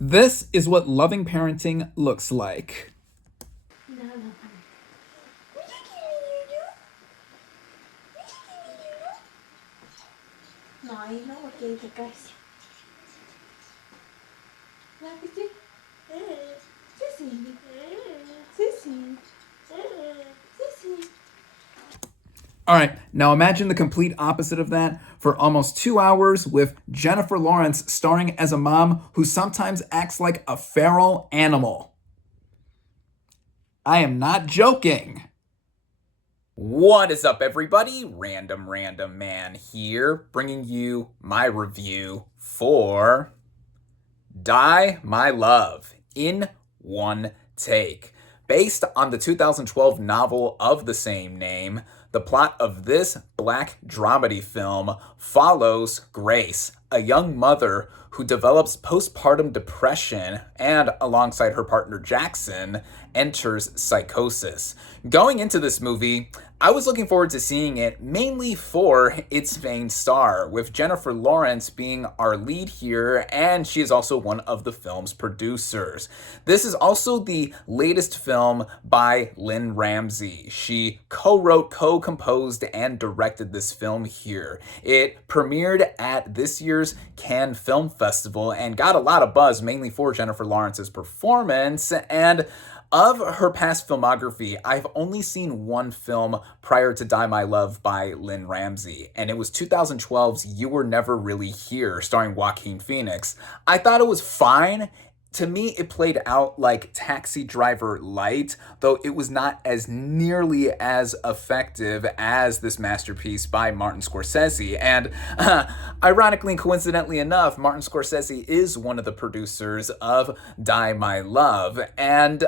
This is what loving parenting looks like. Nói nó một kỳ thì cái là cái gì Sissy Sissy Sissy. All right, now imagine the complete opposite of that for almost 2 hours with Jennifer Lawrence starring as a mom who sometimes acts like a feral animal. I am not joking. What is up, everybody? Random Random Man here, bringing you my review for Die My Love in one take. Based on the 2012 novel of the same name, the plot of this black dramedy film follows Grace, a young mother who develops postpartum depression and, alongside her partner Jackson, enters psychosis. Going into this movie, I was looking forward to seeing it mainly for its main star, with Jennifer Lawrence being our lead here, and she is also one of the film's producers. This is also the latest film by Lynn Ramsey. She co-wrote, co-composed, and directed this film here. It premiered at this year's Cannes Film Festival and got a lot of buzz, mainly for Jennifer Lawrence's performance, and of her past filmography, I've only seen one film prior to Die My Love by Lynn Ramsey, and it was 2012's You Were Never Really Here, starring Joaquin Phoenix. I thought it was fine. To me, it played out like Taxi Driver Light, though it was not as nearly as effective as this masterpiece by Martin Scorsese. And ironically and coincidentally enough, Martin Scorsese is one of the producers of Die My Love. And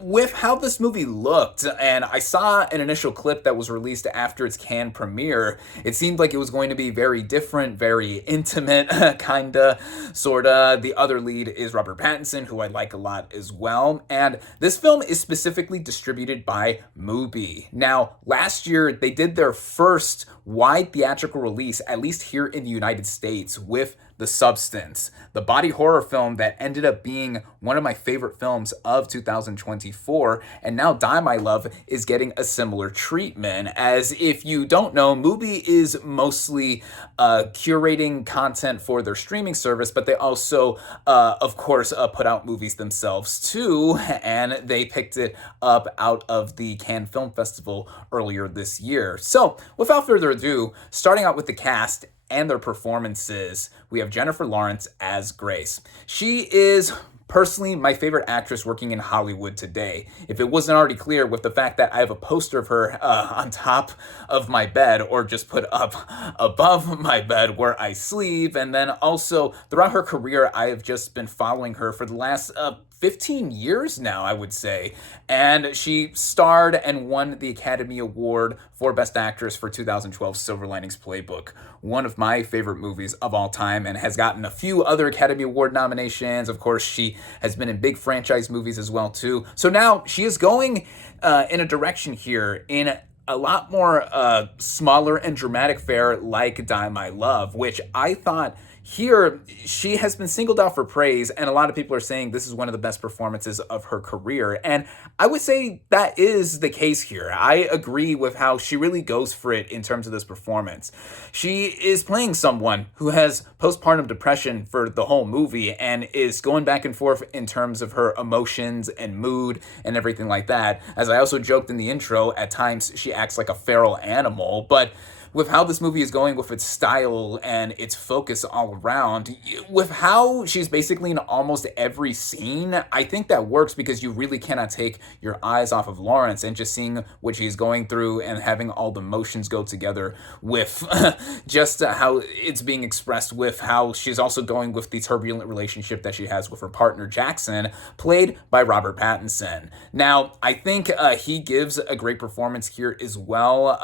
with how this movie looked, and I saw an initial clip that was released after its Cannes premiere, it seemed like it was going to be very different, very intimate, kinda, sorta. The other lead is Robert Pattinson, who I like a lot as well. And this film is specifically distributed by Mubi. Now, last year, they did their first wide theatrical release, at least here in the United States, with The Substance, the body horror film that ended up being one of my favorite films of 2024. And now Die My Love is getting a similar treatment. As if you don't know, Mubi is mostly curating content for their streaming service, but they also, of course, put out movies themselves too. And they picked it up out of the Cannes Film Festival earlier this year. So without further ado, starting out with the cast and their performances, we have Jennifer Lawrence as Grace. She is personally my favorite actress working in Hollywood today. If it wasn't already clear with the fact that I have a poster of her on top of my bed, or just put up above my bed where I sleep. And then also throughout her career, I have just been following her for the last 15 years now, I would say. And she starred and won the Academy Award for Best Actress for 2012's Silver Linings Playbook, one of my favorite movies of all time, and has gotten a few other Academy Award nominations. Of course, she has been in big franchise movies as well, too. So now she is going in a direction here in a lot more smaller and dramatic fare like Die My Love, which I thought here, she has been singled out for praise, and a lot of people are saying this is one of the best performances of her career. And I would say that is the case here. I agree with how she really goes for it in terms of this performance. She is playing someone who has postpartum depression for the whole movie and is going back and forth in terms of her emotions and mood and everything like that. As I also joked in the intro, at times she acts like a feral animal, but with how this movie is going, with its style and its focus all around, with how she's basically in almost every scene, I think that works because you really cannot take your eyes off of Lawrence, and just seeing what she's going through and having all the emotions go together with just how it's being expressed, with how she's also going with the turbulent relationship that she has with her partner Jackson, played by Robert Pattinson. Now, I think he gives a great performance here as well.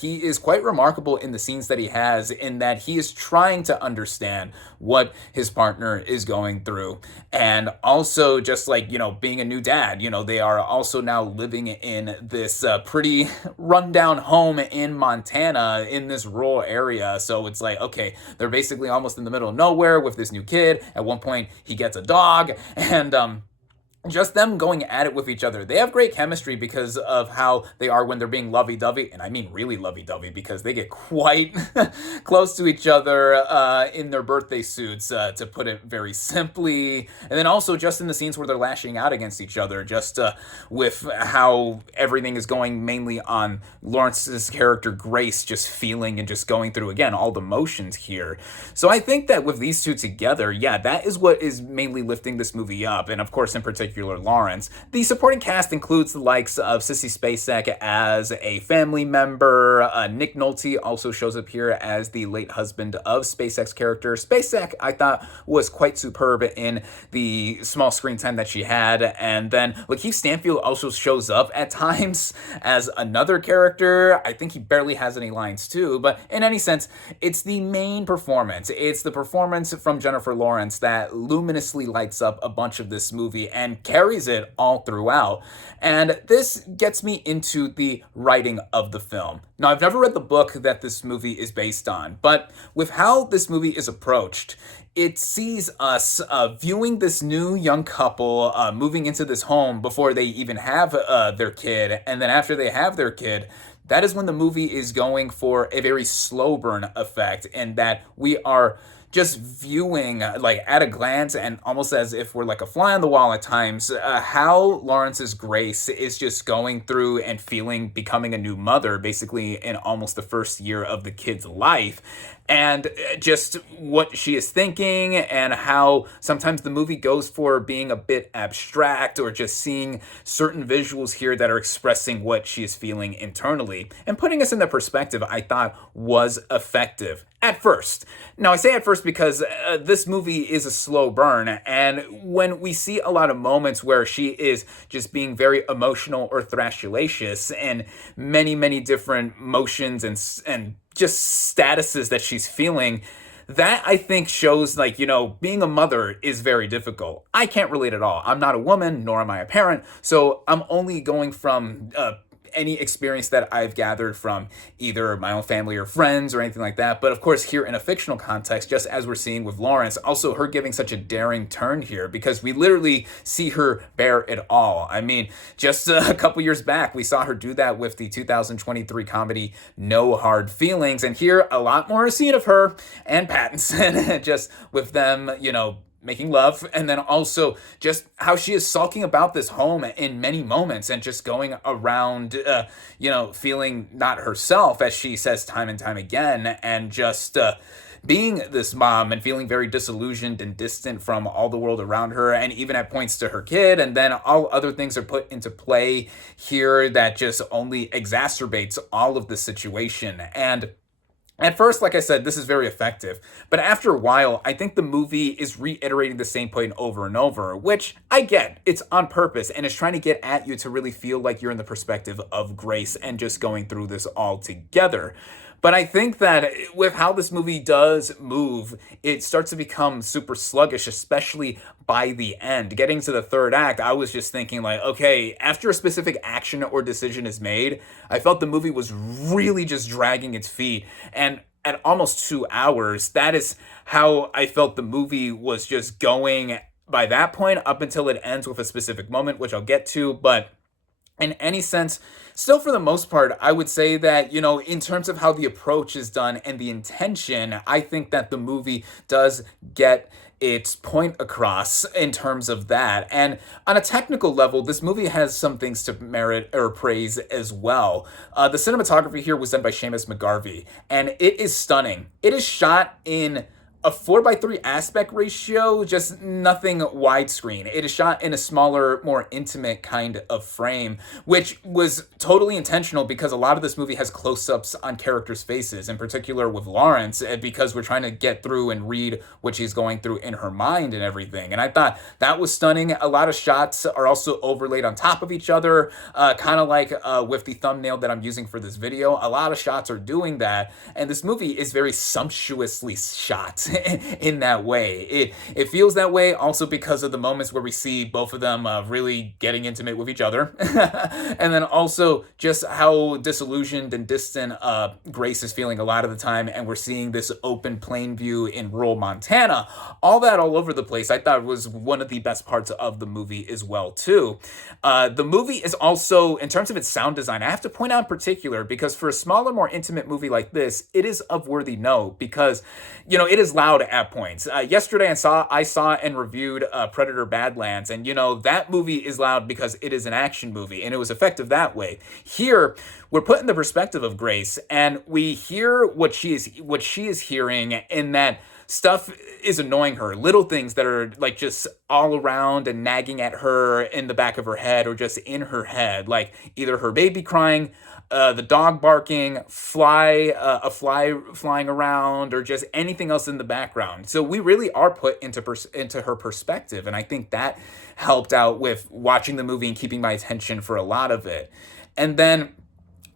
He is quite remarkable remarkable in the scenes that he has, in that he is trying to understand what his partner is going through. And also just like, being a new dad, they are also now living in this pretty rundown home in Montana in this rural area. So it's like, okay, they're basically almost in the middle of nowhere with this new kid. At one point, he gets a dog, and just them going at it with each other. They have great chemistry because of how they are when they're being lovey-dovey, and I mean really lovey-dovey, because they get quite close to each other in their birthday suits, to put it very simply. And then also just in the scenes where they're lashing out against each other, just with how everything is going mainly on Lawrence's character Grace, just feeling and just going through, again, all the motions here. So I think that with these two together, yeah, that is what is mainly lifting this movie up, and of course in particular Lawrence. The supporting cast includes the likes of Sissy Spacek as a family member. Nick Nolte also shows up here as the late husband of Spacek's character. Spacek, I thought, was quite superb in the small screen time that she had. And then Lakeith Stanfield also shows up at times as another character. I think he barely has any lines too, but in any sense, it's the main performance. It's the performance from Jennifer Lawrence that luminously lights up a bunch of this movie and carries it all throughout. And this gets me into the writing of the film. Now, I've never read the book that this movie is based on, but with how this movie is approached, it sees us viewing this new young couple moving into this home before they even have their kid. And then after they have their kid, that is when the movie is going for a very slow burn effect, and that we are just viewing, like, at a glance and almost as if we're like a fly on the wall at times, how Lawrence's Grace is just going through and feeling, becoming a new mother, basically in almost the first year of the kid's life. And just what she is thinking, and how sometimes the movie goes for being a bit abstract, or just seeing certain visuals here that are expressing what she is feeling internally. And putting us in the perspective, I thought, was effective. At first. Now, I say at first because this movie is a slow burn, and when we see a lot of moments where she is just being very emotional or thrashulacious, and many different motions and just statuses that she's feeling, that I think shows, like, being a mother is very difficult. I can't relate at all. I'm not a woman, nor am I a parent, so I'm only going from any experience that I've gathered from either my own family or friends or anything like that. But of course, here in a fictional context, just as we're seeing with Lawrence, also her giving such a daring turn here, because we literally see her bear it all. I mean, just a couple years back, we saw her do that with the 2023 comedy No Hard Feelings, and here a lot more is seen of her and Pattinson, just with them, making love, and then also just how she is sulking about this home in many moments, and just going around, feeling not herself, as she says time and time again, and just being this mom and feeling very disillusioned and distant from all the world around her, and even at points to her kid. And then all other things are put into play here that just only exacerbates all of the situation. And at first, like I said, this is very effective, but after a while, I think the movie is reiterating the same point over and over, which I get. It's on purpose, and it's trying to get at you to really feel like you're in the perspective of Grace and just going through this all together. But I think that with how this movie does move, it starts to become super sluggish, especially by the end. Getting to the third act, I was just thinking, like, okay, after a specific action or decision is made, I felt the movie was really just dragging its feet. And at almost 2 hours, that is how I felt the movie was just going by that point up until it ends with a specific moment, which I'll get to. But in any sense, still for the most part, I would say that, in terms of how the approach is done and the intention, I think that the movie does get its point across in terms of that. And on a technical level, this movie has some things to merit or praise as well. The cinematography here was done by Seamus McGarvey, and it is stunning. It is shot in a 4:3 aspect ratio, just nothing widescreen. It is shot in a smaller, more intimate kind of frame, which was totally intentional because a lot of this movie has close-ups on characters' faces, in particular with Lawrence, because we're trying to get through and read what she's going through in her mind and everything. And I thought that was stunning. A lot of shots are also overlaid on top of each other, kind of like with the thumbnail that I'm using for this video. A lot of shots are doing that, and this movie is very sumptuously shot in that way. It feels that way also because of the moments where we see both of them really getting intimate with each other. And then also just how disillusioned and distant Grace is feeling a lot of the time, and we're seeing this open plain view in rural Montana. All that all over the place I thought was one of the best parts of the movie as well too. The movie is also, in terms of its sound design, I have to point out in particular, because for a smaller, more intimate movie like this, it is of worthy note because, you know, it is loud at points. Yesterday I saw and reviewed Predator Badlands, and, you know, that movie is loud because it is an action movie, and it was effective that way. Here, we're put in the perspective of Grace, and we hear what she is hearing, in that stuff is annoying her. Little things that are like just all around and nagging at her in the back of her head or just in her head, like either her baby crying, the dog barking, a fly flying around, or just anything else in the background. So we really are put into her perspective, and I think that helped out with watching the movie and keeping my attention for a lot of it. And then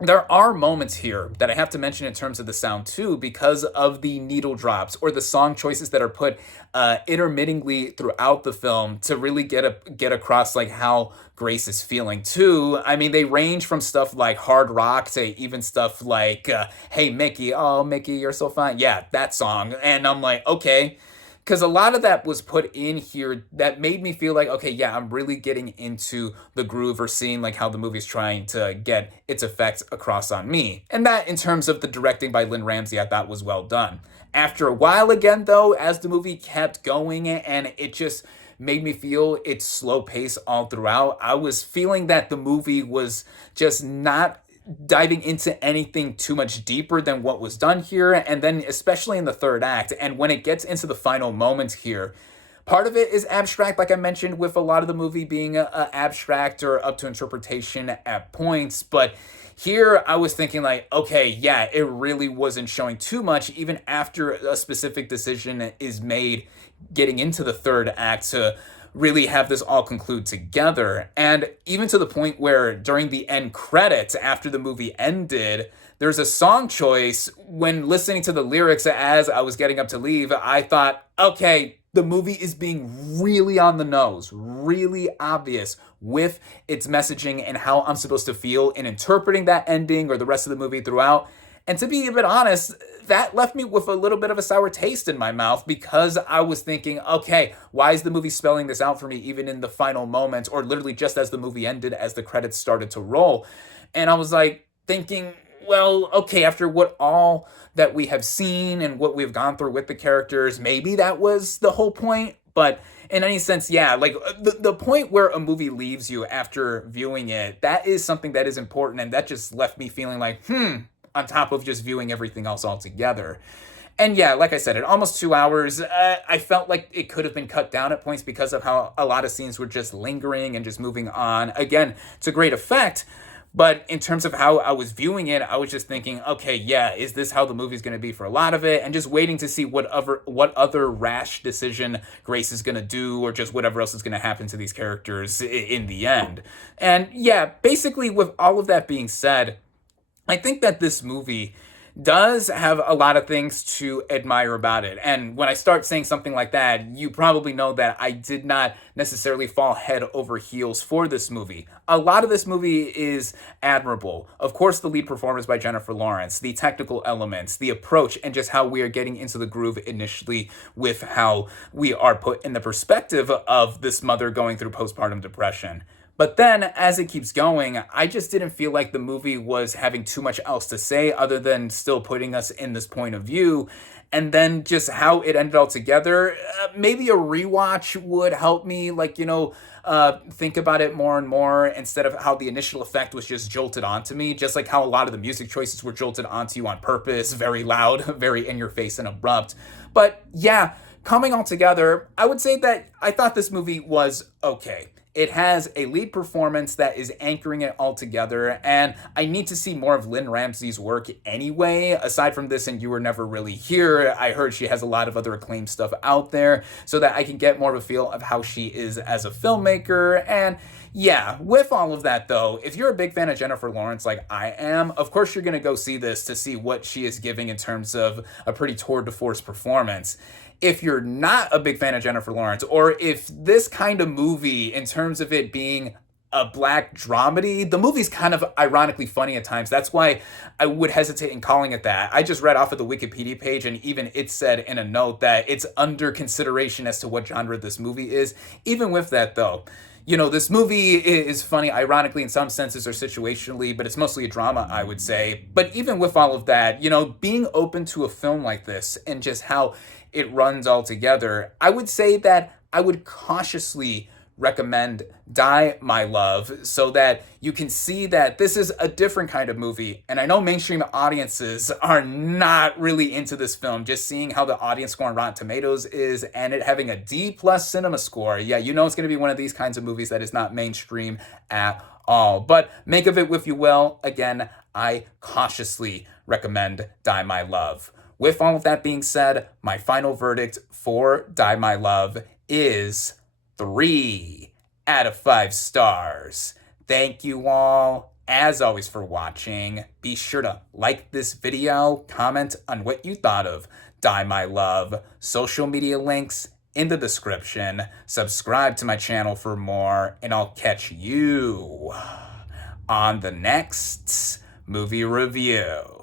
there are moments here that I have to mention in terms of the sound too, because of the needle drops or the song choices that are put intermittingly throughout the film to really get across like how Grace is feeling too. I mean, they range from stuff like hard rock to even stuff like "Hey Mickey, oh Mickey, you're so fine." Yeah, that song, and I'm like, okay. Because a lot of that was put in here that made me feel like, okay, yeah, I'm really getting into the groove or seeing like how the movie's trying to get its effects across on me. And that, in terms of the directing by Lynn Ramsey, I thought was well done. After a while again, though, as the movie kept going and it just made me feel its slow pace all throughout, I was feeling that the movie was just not diving into anything too much deeper than what was done here, and then especially in the third act. And when it gets into the final moments here, part of it is abstract, like I mentioned, with a lot of the movie being abstract or up to interpretation at points. But here I was thinking like, okay, yeah, it really wasn't showing too much, even after a specific decision is made getting into the third act to really have this all conclude together. And even to the point where during the end credits, after the movie ended, there's a song choice. When listening to the lyrics as I was getting up to leave, I thought, okay, the movie is being really on the nose, really obvious with its messaging and how I'm supposed to feel in interpreting that ending or the rest of the movie throughout. And to be a bit honest, that left me with a little bit of a sour taste in my mouth, because I was thinking, okay, why is the movie spelling this out for me even in the final moments, or literally just as the movie ended, as the credits started to roll? And I was like thinking, well, okay, after what all that we have seen and what we've gone through with the characters, maybe that was the whole point. But in any sense, yeah, like the point where a movie leaves you after viewing it, that is something that is important, and that just left me feeling like, on top of just viewing everything else altogether. And yeah, like I said, at almost 2 hours, I felt like it could have been cut down at points because of how a lot of scenes were just lingering and just moving on. Again, to great effect, but in terms of how I was viewing it, I was just thinking, okay, yeah, is this how the movie's going to be for a lot of it? And just waiting to see what other rash decision Grace is going to do, or just whatever else is going to happen to these characters in the end. And yeah, basically with all of that being said, I think that this movie does have a lot of things to admire about it. And when I start saying something like that, you probably know that I did not necessarily fall head over heels for this movie. A lot of this movie is admirable. Of course, the lead performance by Jennifer Lawrence, the technical elements, the approach, and just how we are getting into the groove initially with how we are put in the perspective of this mother going through postpartum depression. But then, as it keeps going, I just didn't feel like the movie was having too much else to say other than still putting us in this point of view. And then just how it ended all together, maybe a rewatch would help me, think about it more and more instead of how the initial effect was just jolted onto me, just like how a lot of the music choices were jolted onto you on purpose, very loud, very in your face and abrupt. But yeah, coming all together, I would say that I thought this movie was okay. It has a lead performance that is anchoring it all together, and I need to see more of Lynn Ramsey's work anyway. Aside from this and You Were Never Really Here, I heard she has a lot of other acclaimed stuff out there, so that I can get more of a feel of how she is as a filmmaker. And yeah, with all of that though, if you're a big fan of Jennifer Lawrence like I am, of course you're going to go see this to see what she is giving in terms of a pretty tour de force performance. If you're not a big fan of Jennifer Lawrence, or if this kind of movie, in terms of it being a black dramedy, the movie's kind of ironically funny at times. That's why I would hesitate in calling it that. I just read off of the Wikipedia page, and even it said in a note that it's under consideration as to what genre this movie is. Even with that, though, this movie is funny, ironically, in some senses or situationally, but it's mostly a drama, I would say. But even with all of that, being open to a film like this and just how it runs all together, I would say that I would cautiously recommend Die, My Love, so that you can see that this is a different kind of movie. And I know mainstream audiences are not really into this film. Just seeing how the audience score on Rotten Tomatoes is, and it having a D+ cinema score, yeah, it's going to be one of these kinds of movies that is not mainstream at all. But make of it with you will. Again, I cautiously recommend Die, My Love. With all of that being said, my final verdict for Die, My Love is 3 out of 5 stars. Thank you all, as always, for watching. Be sure to like this video, comment on what you thought of Die, My Love. Social media links in the description. Subscribe to my channel for more, and I'll catch you on the next movie review.